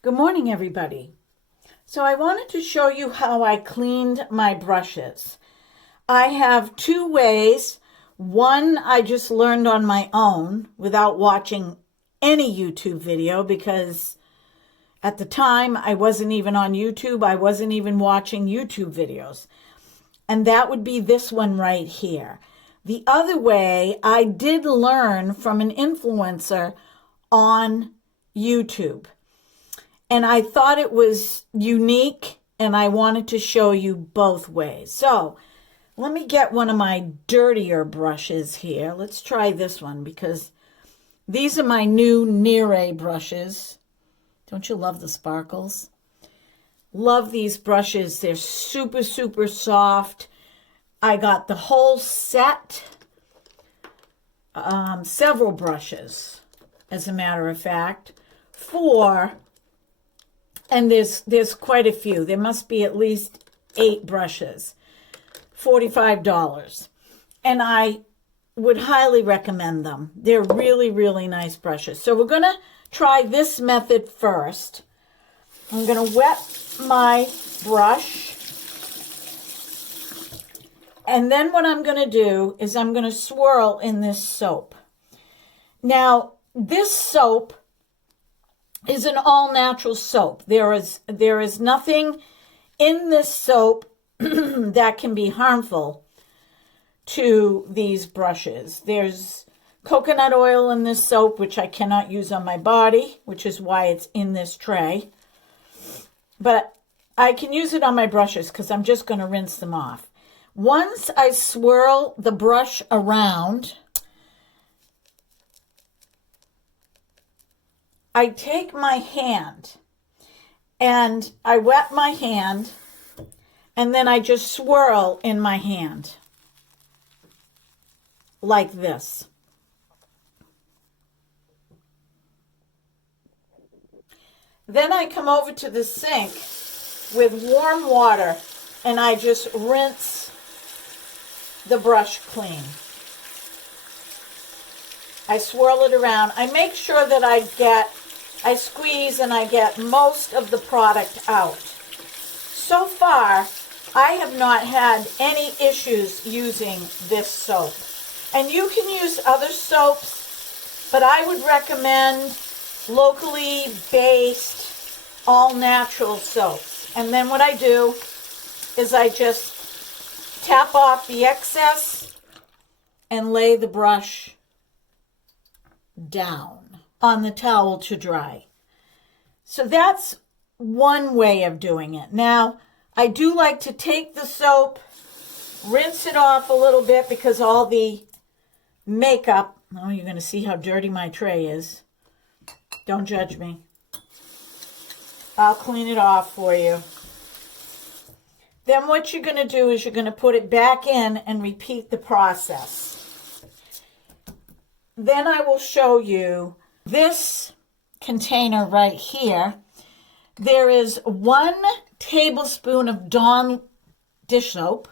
Good morning, everybody. So I wanted to show you how I cleaned my brushes. I have two ways. One I just learned on my own without watching any YouTube video because at the time I wasn't even on YouTube. I wasn't even watching YouTube videos. And that would be this one right here. The other way I did learn from an influencer on YouTube. And I thought it was unique, and I wanted to show you both ways. So let me get one of my dirtier brushes here. Let's try this one because these are my new Nere brushes. Don't you love the sparkles? Love these brushes. They're super, super soft. I got the whole set, several brushes, as a matter of fact, and there's quite a few. There must be at least 8 brushes, $45. And I would highly recommend them. They're really, really nice brushes. So we're going to try this method first. I'm going to wet my brush. And then what I'm going to do is I'm going to swirl in this soap. Now, this soap is an all-natural soap. There is nothing in this soap that can be harmful to these brushes. There's coconut oil in this soap, which I cannot use on my body, which is why it's in this tray. But I can use it on my brushes because I'm just going to rinse them off. Once I swirl the brush around, I take my hand and I wet my hand and then I just swirl in my hand like this. Then I come over to the sink with warm water and I just rinse the brush clean. I swirl it around. I make sure that I squeeze and I get most of the product out. So far, I have not had any issues using this soap. And you can use other soaps, but I would recommend locally based, all-natural soaps. And then what I do is I just tap off the excess and lay the brush down on the towel to dry. So that's one way of doing it. Now, I do like to take the soap, rinse it off a little bit because all the makeup, oh, you're going to see how dirty my tray is. Don't judge me. I'll clean it off for you. Then what you're going to do is you're going to put it back in and repeat the process. Then I will show you this container right here. There is 1 tablespoon of Dawn dish soap,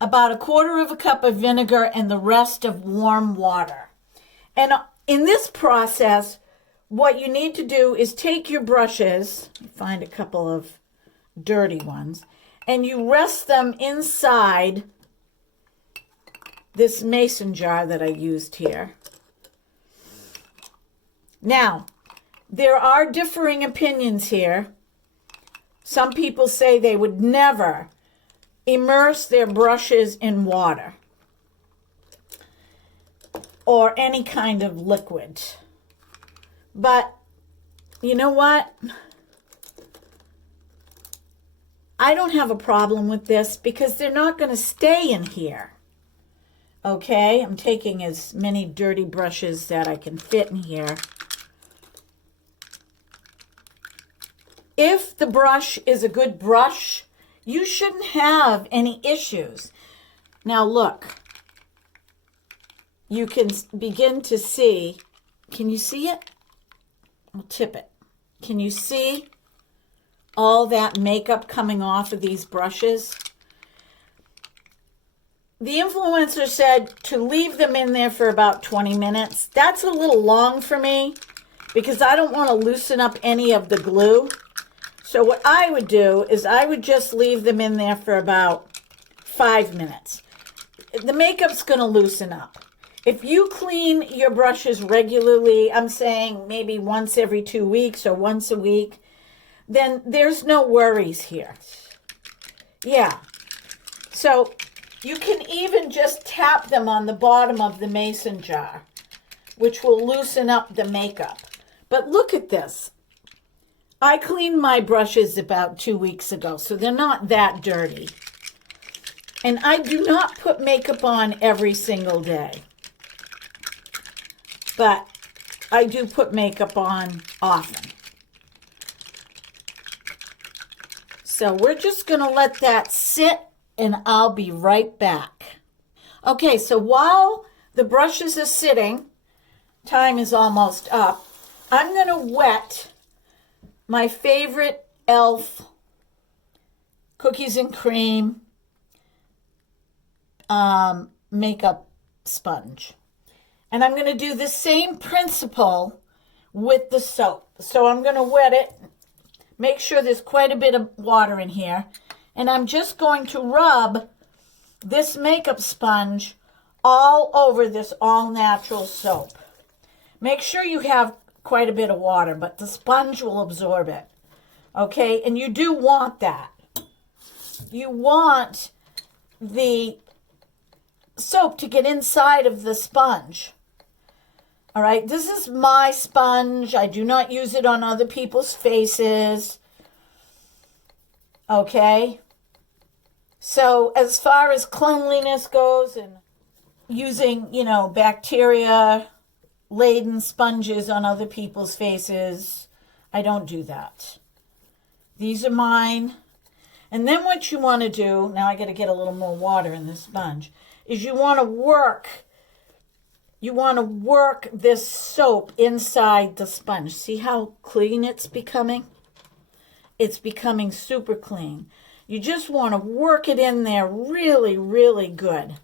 about 1/4 cup of vinegar, and the rest of warm water. And in this process, what you need to do is take your brushes, find a couple of dirty ones, and you rest them inside this mason jar that I used here. Now, there are differing opinions here. Some people say they would never immerse their brushes in water or any kind of liquid. But you know what? I don't have a problem with this because they're not going to stay in here. Okay, I'm taking as many dirty brushes that I can fit in here. If the brush is a good brush, you shouldn't have any issues. Now look, you can begin to see, can you see it? I'll tip it. Can you see all that makeup coming off of these brushes? The influencer said to leave them in there for about 20 minutes. That's a little long for me because I don't want to loosen up any of the glue. So what I would do is I would just leave them in there for about 5 minutes. The makeup's going to loosen up. If you clean your brushes regularly, I'm saying maybe once every 2 weeks or once a week, then there's no worries here. Yeah. So you can even just tap them on the bottom of the mason jar, which will loosen up the makeup. But look at this. I cleaned my brushes about 2 weeks ago, so they're not that dirty. And I do not put makeup on every single day. But I do put makeup on often. So we're just going to let that sit, and I'll be right back. Okay, so while the brushes are sitting, time is almost up, I'm going to wet my favorite e.l.f. cookies and cream makeup sponge. And I'm going to do the same principle with the soap. So I'm going to wet it. Make sure there's quite a bit of water in here. And I'm just going to rub this makeup sponge all over this all-natural soap. Make sure you have quite a bit of water, but the sponge will absorb it. Okay? And you do want that. You want the soap to get inside of the sponge. All right, this is my sponge. I do not use it on other people's faces. Okay? So as far as cleanliness goes and using, bacteria-laden sponges on other people's faces, I don't do that. These are mine. And then what you want to do, now I got to get a little more water in this sponge, is you want to work this soap inside the sponge. See how clean it's becoming? It's becoming super clean. You just want to work it in there really, really good.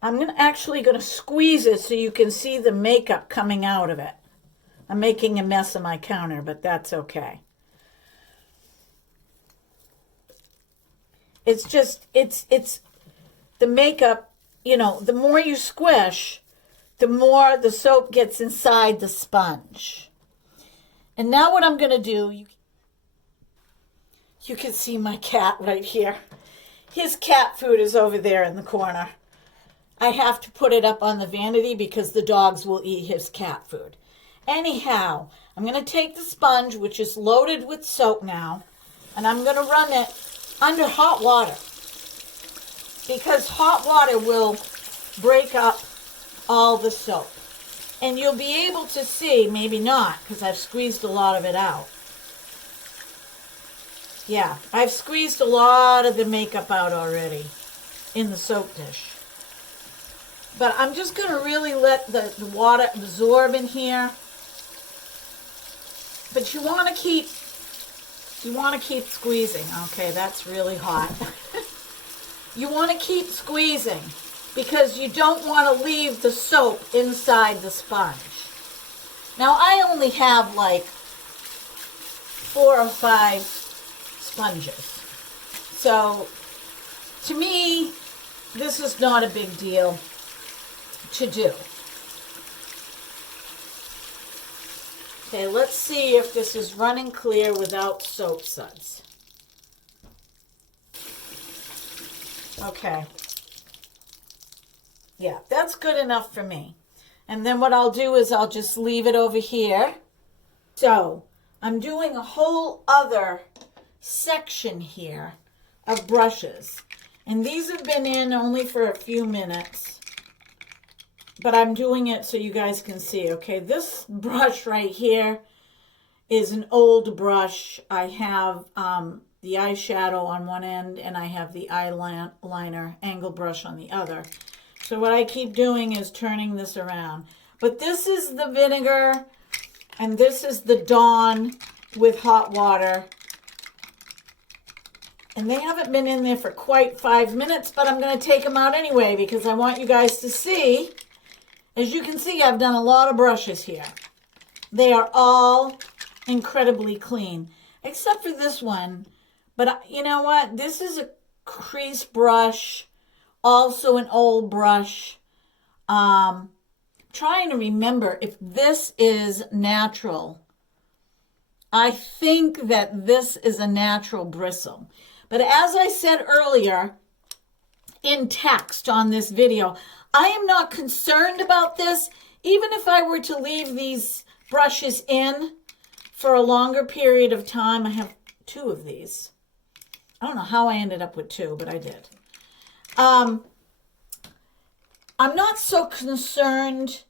I'm actually going to squeeze it so you can see the makeup coming out of it. I'm making a mess of my counter, but that's okay. It's just, it's the makeup. The more you squish, the more the soap gets inside the sponge. And now what I'm going to do, you can see my cat right here. His cat food is over there in the corner. I have to put it up on the vanity because the dogs will eat his cat food. Anyhow, I'm going to take the sponge, which is loaded with soap now, and I'm going to run it under hot water. Because hot water will break up all the soap. And you'll be able to see, maybe not, because I've squeezed a lot of it out. Yeah, I've squeezed a lot of the makeup out already in the soap dish. But I'm just going to really let the water absorb in here. But you want to keep squeezing. Okay, that's really hot. You want to keep squeezing because you don't want to leave the soap inside the sponge. Now, I only have like 4 or 5 sponges. So, to me, this is not a big deal to do. Okay, let's see if this is running clear without soap suds. Okay. Yeah, that's good enough for me. And then what I'll do is I'll just leave it over here. So, I'm doing a whole other section here of brushes. And these have been in only for a few minutes. But I'm doing it so you guys can see. Okay, this brush right here is an old brush. I have the eyeshadow on one end and I have the eyeliner angle brush on the other. So what I keep doing is turning this around. But this is the vinegar and this is the Dawn with hot water. And they haven't been in there for quite 5 minutes, but I'm going to take them out anyway because I want you guys to see As you can see, I've done a lot of brushes here. They are all incredibly clean, except for this one. But you know what? This is a crease brush, also an old brush. Trying to remember if this is natural. I think that this is a natural bristle. But as I said earlier in text on this video, I am not concerned about this. Even if I were to leave these brushes in for a longer period of time, I have 2 of these. I don't know how I ended up with 2, but I did. I'm not so concerned.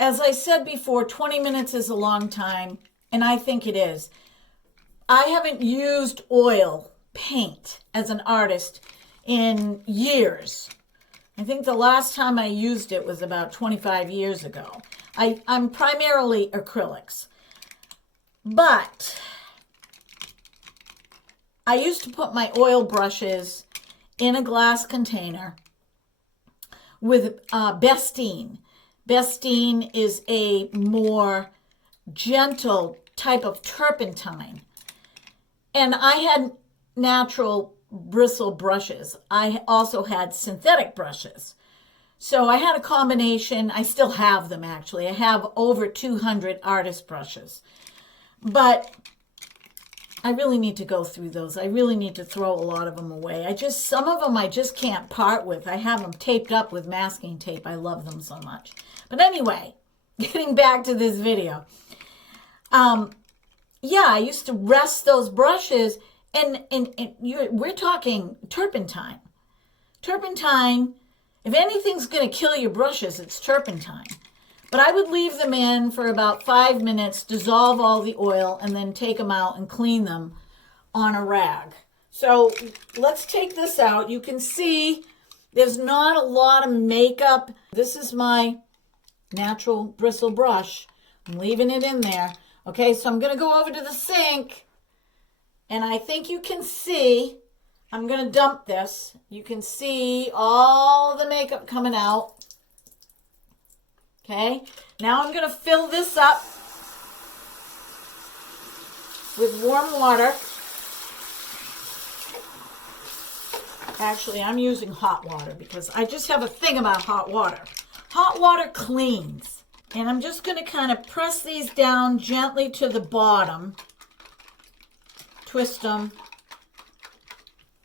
As I said before, 20 minutes is a long time, and I think it is. I haven't used oil paint as an artist in years. I think the last time I used it was about 25 years ago. I'm primarily acrylics. But I used to put my oil brushes in a glass container with Bestine. Bestine is a more gentle type of turpentine. And I had natural bristle brushes. I also had synthetic brushes. So I had a combination. I still have them, actually. I have over 200 artist brushes. But I really need to go through those. I really need to throw a lot of them away. Some of them I just can't part with. I have them taped up with masking tape. I love them so much. But anyway, getting back to this video. Yeah, I used to rest those brushes, and we're talking turpentine. Turpentine, if anything's going to kill your brushes, it's turpentine. But I would leave them in for about 5 minutes, dissolve all the oil, and then take them out and clean them on a rag. So let's take this out. You can see there's not a lot of makeup. This is my natural bristle brush. I'm leaving it in there. Okay, so I'm going to go over to the sink, and I think you can see, I'm going to dump this. You can see all the makeup coming out. Okay, now I'm going to fill this up with warm water. Actually, I'm using hot water because I just have a thing about hot water. Hot water cleans. And I'm just going to kind of press these down gently to the bottom. Twist them.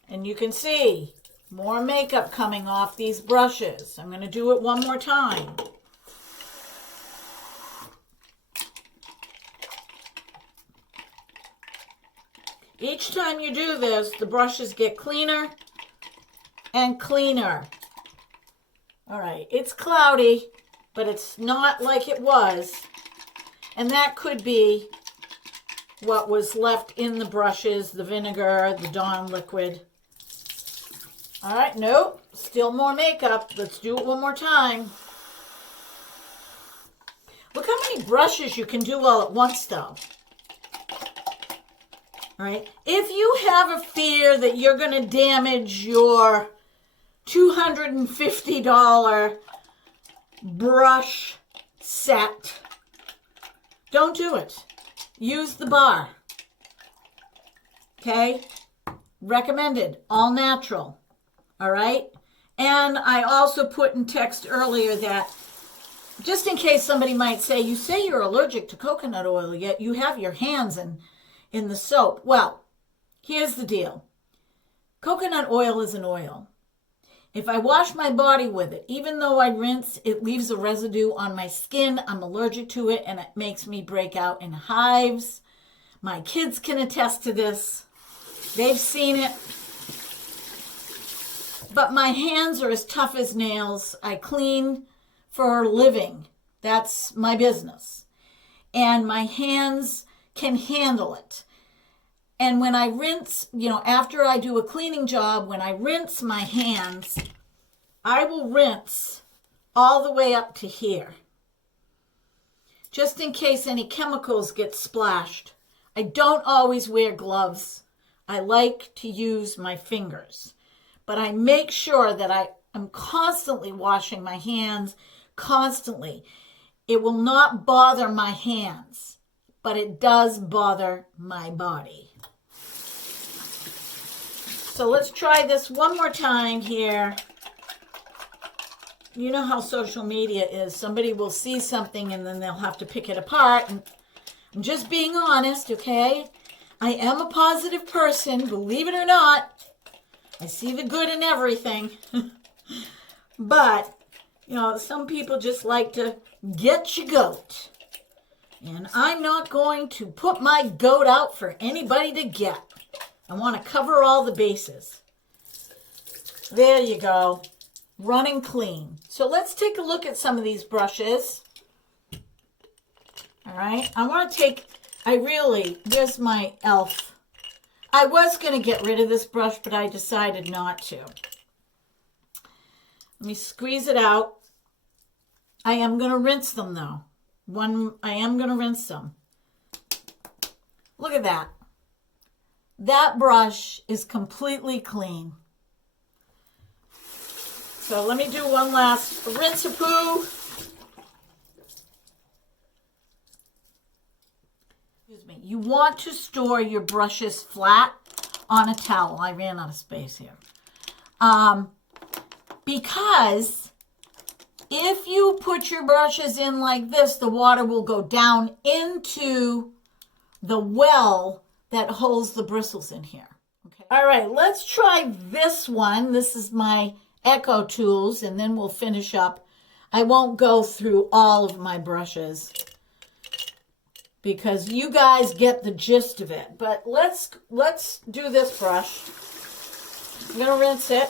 And you can see more makeup coming off these brushes. I'm going to do it one more time. Each time you do this, the brushes get cleaner and cleaner. All right, it's cloudy, but it's not like it was. And that could be what was left in the brushes, the vinegar, the Dawn liquid. All right, nope, still more makeup. Let's do it one more time. Look how many brushes you can do all at once, though. All right, if you have a fear that you're going to damage your $250 brush set, don't do it. Use the bar. Okay? Recommended. All natural. All right? And I also put in text earlier that just in case somebody might say, you say you're allergic to coconut oil, yet you have your hands in the soap. Well, here's the deal. Coconut oil is an oil. If I wash my body with it, even though I rinse, it leaves a residue on my skin. I'm allergic to it, and it makes me break out in hives. My kids can attest to this. They've seen it. But my hands are as tough as nails. I clean for a living. That's my business. And my hands can handle it. And when I rinse, after I do a cleaning job, when I rinse my hands, I will rinse all the way up to here. Just in case any chemicals get splashed. I don't always wear gloves. I like to use my fingers. But I make sure that I I'm constantly washing my hands, constantly. It will not bother my hands, but it does bother my body. So let's try this one more time here. You know how social media is. Somebody will see something and then they'll have to pick it apart. And I'm just being honest, okay? I am a positive person, believe it or not. I see the good in everything. But, you know, some people just like to get your goat. And I'm not going to put my goat out for anybody to get. I want to cover all the bases. There you go. Running clean. So let's take a look at some of these brushes. All right. I want to take, there's my e.l.f. I was going to get rid of this brush, but I decided not to. Let me squeeze it out. I am going to rinse them though. I am going to rinse them. Look at that. That brush is completely clean. So let me do one last rinse-a-poo. Excuse me. You want to store your brushes flat on a towel. I ran out of space here. Because if you put your brushes in like this, the water will go down into the well that holds the bristles in here. Okay. All right, let's try this one. This is my Echo Tools, and then we'll finish up. I won't go through all of my brushes because you guys get the gist of it. But let's do this brush. I'm going to rinse it.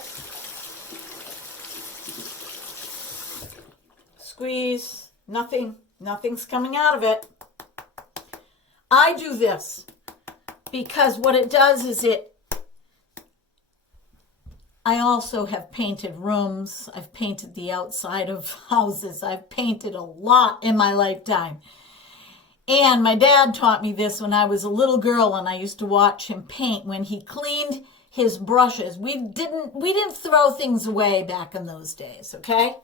Squeeze. Nothing's coming out of it. I do this because what it does is I also have painted rooms. I've painted the outside of houses. I've painted a lot in my lifetime. And my dad taught me this when I was a little girl and I used to watch him paint when he cleaned his brushes. We didn't throw things away back in those days, okay?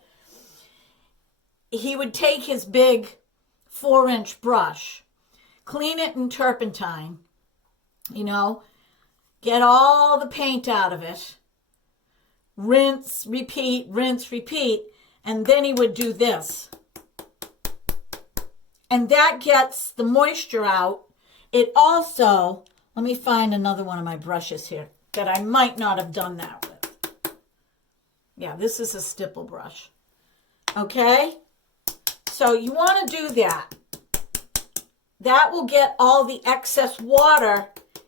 He would take his big 4-inch brush, clean it in turpentine, you know, get all the paint out of it, rinse, repeat, and then he would do this. And that gets the moisture out. It also, let me find another one of my brushes here that I might not have done that with. Yeah, this is a stipple brush. Okay? So you want to do that. That will get all the excess water,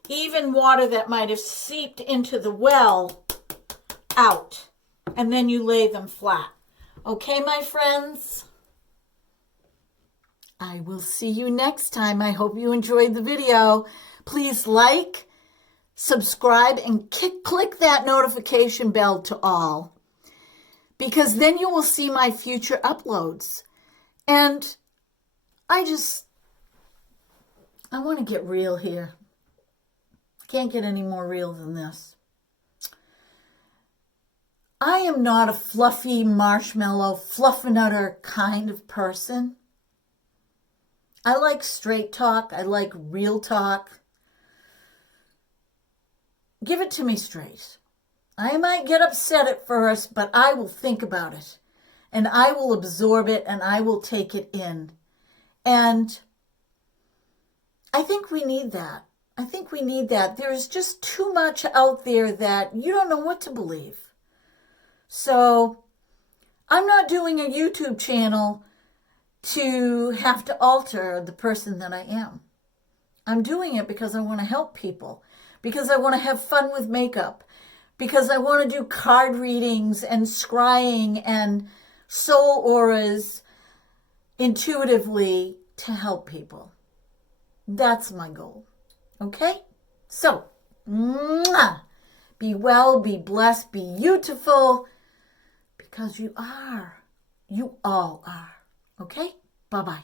even water that might have seeped into the well, out. And then you lay them flat. Okay, my friends? I will see you next time. I hope you enjoyed the video. Please like, subscribe, and click that notification bell to all, because then you will see my future uploads. And I want to get real here. Can't get any more real than this. I am not a fluffy marshmallow, fluffernutter kind of person. I like straight talk. I like real talk. Give it to me straight. I might get upset at first, but I will think about it. And I will absorb it and I will take it in. And I think we need that. I think we need that. There's just too much out there that you don't know what to believe. So I'm not doing a YouTube channel to have to alter the person that I am. I'm doing it because I want to help people, because I want to have fun with makeup, because I want to do card readings and scrying and soul auras intuitively to help people. That's my goal. Okay? So, be well, be blessed, be beautiful, because you are. You all are. Okay? Bye-bye.